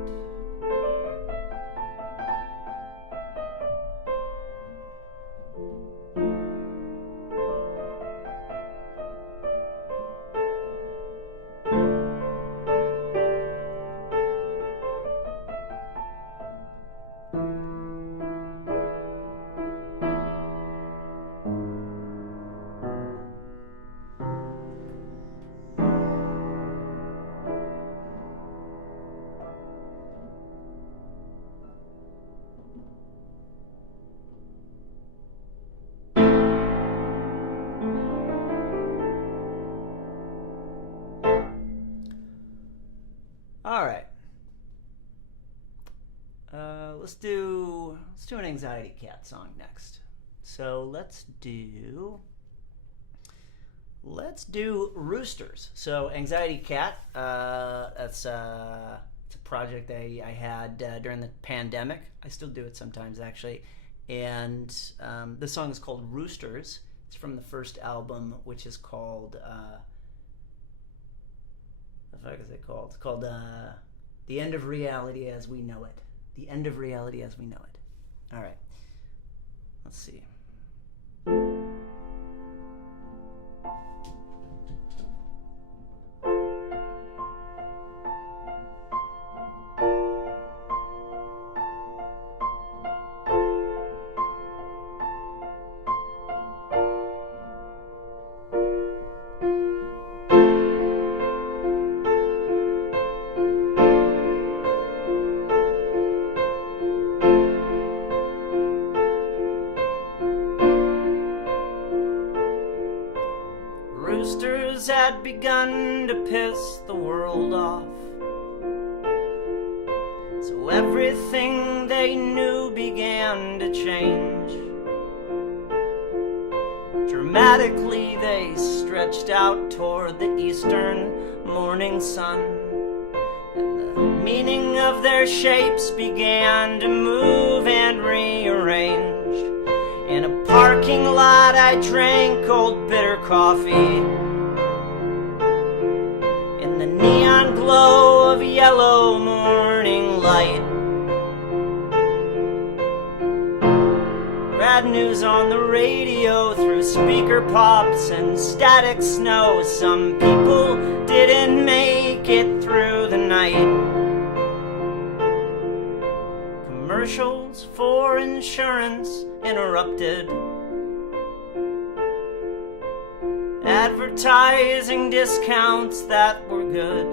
Let's do an Anxiety Cat song next. So let's do Roosters. So Anxiety Cat, it's a project I had during the pandemic. I still do it sometimes, actually. And the song is called Roosters. It's from the first album, which is called, the fuck is it called? It's called The End of Reality as We Know It. The End of Reality as We Know It. All right. Let's see. Roosters had begun to piss the world off, so everything they knew began to change. Dramatically they stretched out toward the eastern morning sun, and the meaning of their shapes began to move and rearrange. In a parking lot I drank cold bitter coffee. In the neon glow of yellow morning light, bad news on the radio through speaker pops and static snow. Some people didn't make it through the night. Commercials for insurance interrupted. Advertising discounts that were good.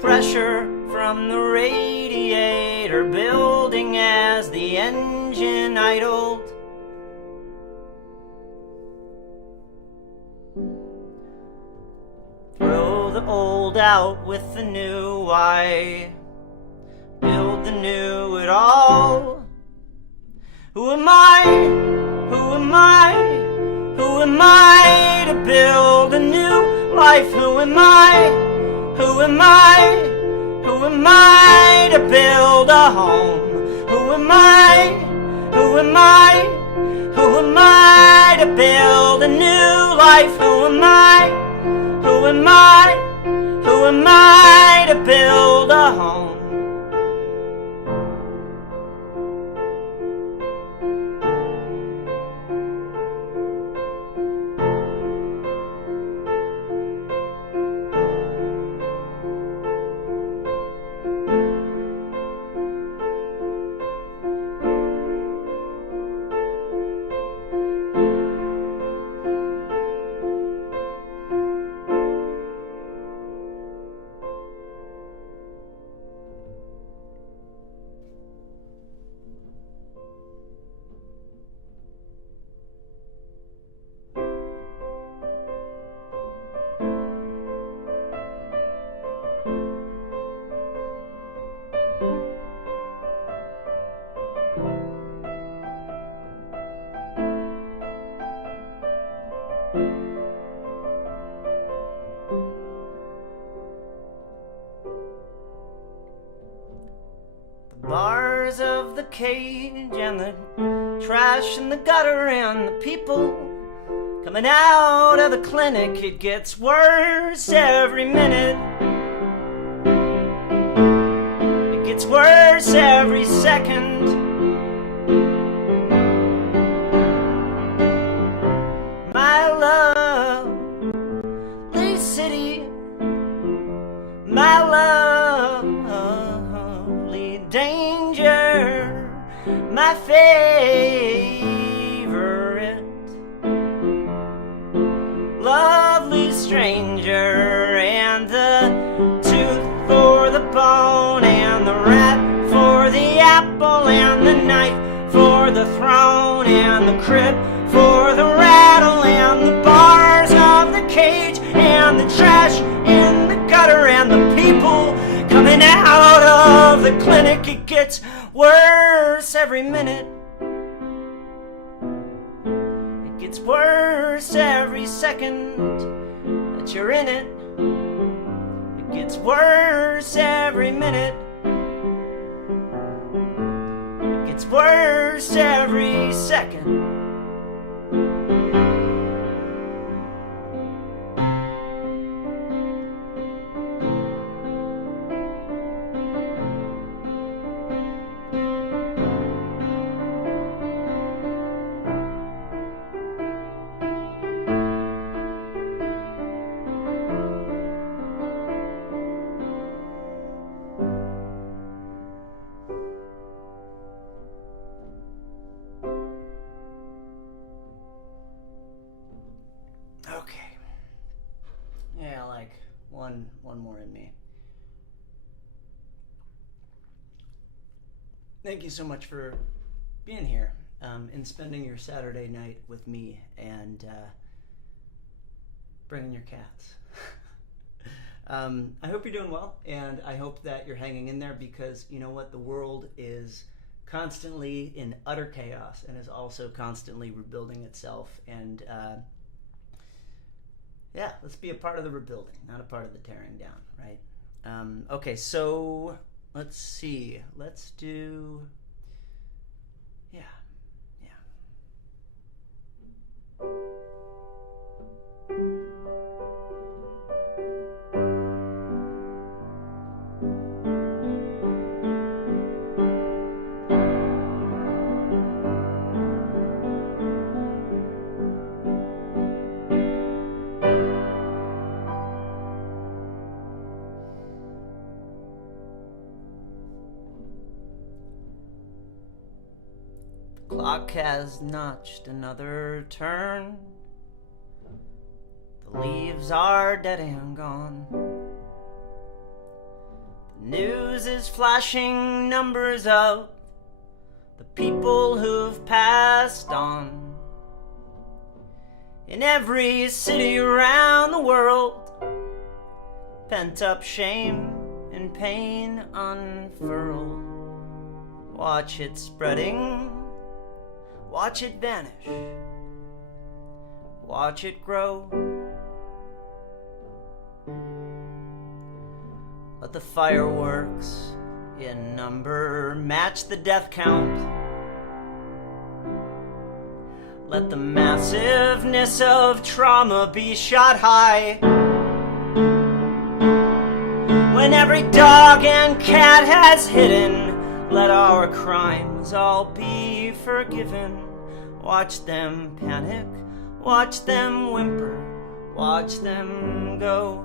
Pressure from the radiator building as the engine idled. Throw the old out with the new. Why build the new at all? Who am I? Who am I? Who am I to build a new life? Who am I? Who am I? Who am I to build a home? Who am I? Who am I? Who am I to build a new life? Who am I? Who am I? Who am I to build a home? Bars of the cage and the trash in the gutter and the people coming out of the clinic. It gets worse every minute. It gets worse every second. My lovely city, my lovely danger, my favorite lovely stranger, and the tooth for the bone, and the rat for the apple, and the knife for the throne, and the crib for the rattle, and the bars of the cage, and the trash in the gutter, and the people coming out the clinic. It gets worse every minute. It gets worse every second that you're in it. It gets worse every minute. It gets worse every second. Okay. Yeah, like one more in me. Thank you so much for being here and spending your Saturday night with me and bringing your cats. I hope you're doing well, and I hope that you're hanging in there, because you know what? The world is constantly in utter chaos and is also constantly rebuilding itself, and yeah, let's be a part of the rebuilding, not a part of the tearing down, right? Okay, so let's see. Let's do... Yeah. Clock has notched another turn. The leaves are dead and gone. The news is flashing numbers of the people who've passed on. In every city around the world, pent up shame and pain unfurled. Watch it spreading. Watch it vanish, watch it grow. Let the fireworks in number match the death count. Let the massiveness of trauma be shot high. When every dog and cat has hidden, let our crimes all be forgiven. Watch them panic, watch them whimper, watch them go.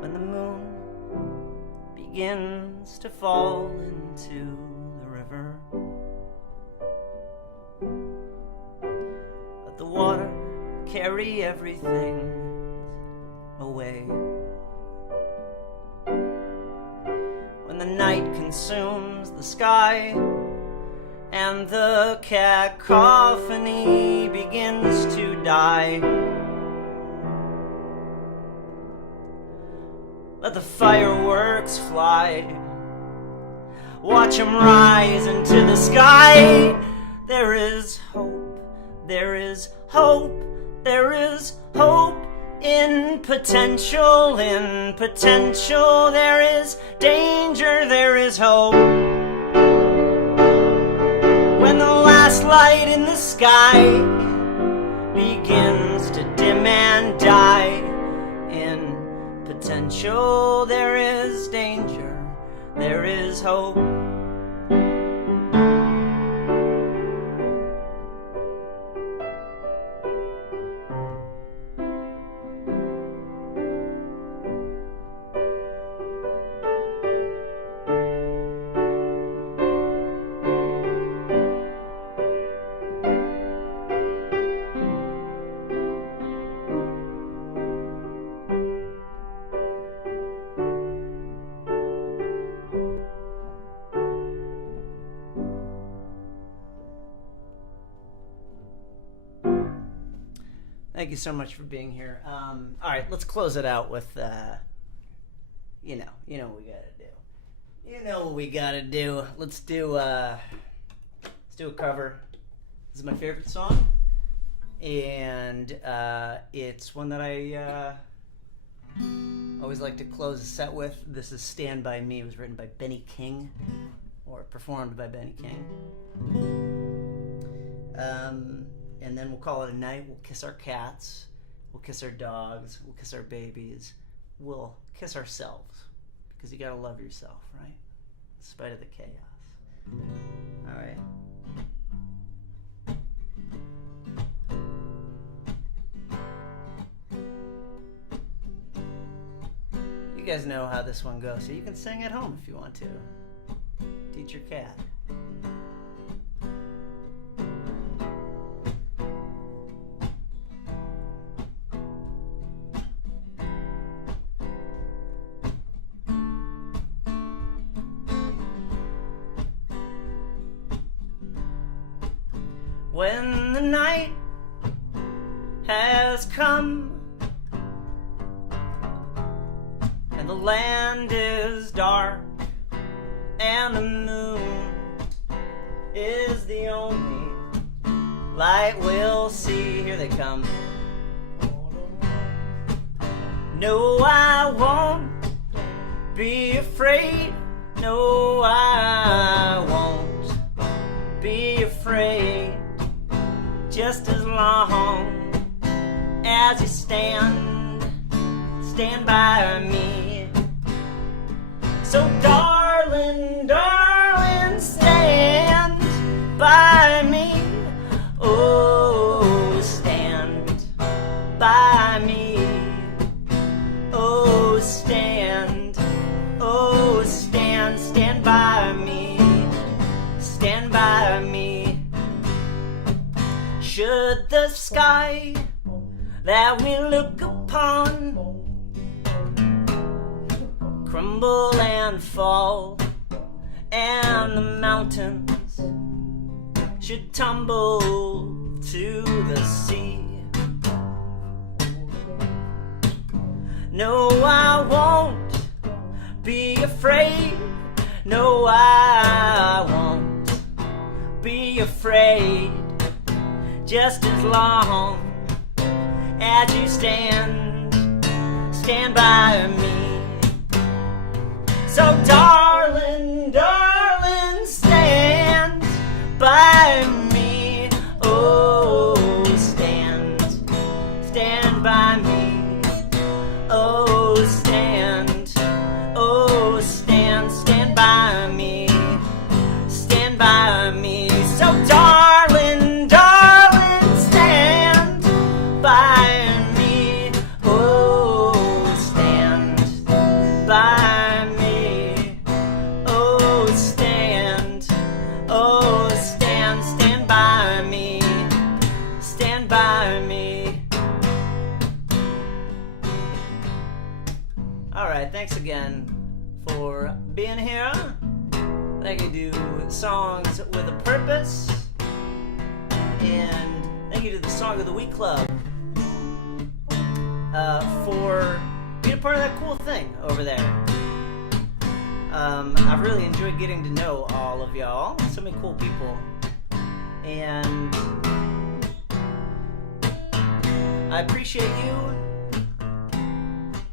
When the moon begins to fall into the river, let the water carry everything away. When the night consumes the sky and the cacophony begins to die, let the fireworks fly. Watch them rise into the sky. There is hope, there is hope, there is hope. In potential, there is danger, there is hope. When the last light in the sky begins to dim and die, in potential there is danger, there is hope. Thank you so much for being here. All right, let's close it out with You know what we gotta do. You know what we gotta do. Let's do a cover. This is my favorite song, and it's one that I always like to close a set with. This is "Stand By Me." It was written by Benny King, or performed by Benny King. And then we'll call it a night. We'll kiss our cats. We'll kiss our dogs. We'll kiss our babies. We'll kiss ourselves, because you gotta love yourself, right? In spite of the chaos. All right. You guys know how this one goes, so you can sing at home if you want to. Teach your cat. When the night has come and the land is dark and the moon is the only light we'll see. Here they come. No, I won't be afraid. No, I won't be afraid. Just as long as you stand by me. So darling, darling, stand by me. Oh, stand by me. Oh, stand by me. Stand by me. Should the sky that we look upon crumble and fall, and the mountains should tumble to the sea, no, I won't be afraid. No, I won't be afraid. Just as long as you stand by me. So darling, darling, stand by me. Oh, stand by me. Oh, stand by me. Stand by me. So darling, darling, stand by me. Oh, stand by me. Oh, stand by me. Stand by me. All right, thanks again for being here. Thank you to Songs with a Purpose. And thank you to the Song of the Week Club for being a part of that cool thing over there. I've really enjoyed getting to know all of y'all. So many cool people. And I appreciate you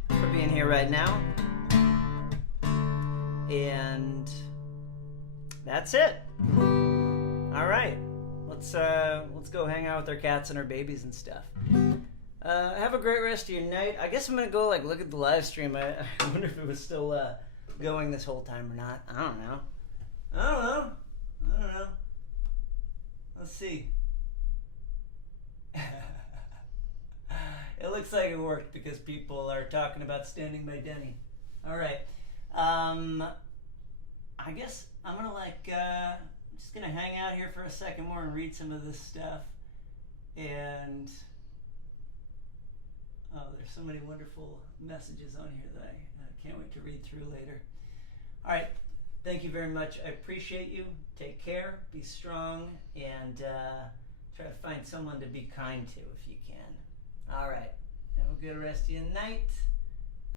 for being here right now. And that's it. All right. Let's go hang out with our cats and our babies and stuff. Have a great rest of your night. I guess I'm gonna go look at the live stream. I wonder if it was still going this whole time or not. I don't know. Let's see. It looks like it worked because people are talking about standing by Denny. All right. I guess I'm gonna I'm just gonna hang out here for a second more and read some of this stuff. And there's so many wonderful messages on here that I can't wait to read through later. All right, thank you very much. I appreciate you. Take care, be strong, and try to find someone to be kind to if you can. All right, have a good rest of your night.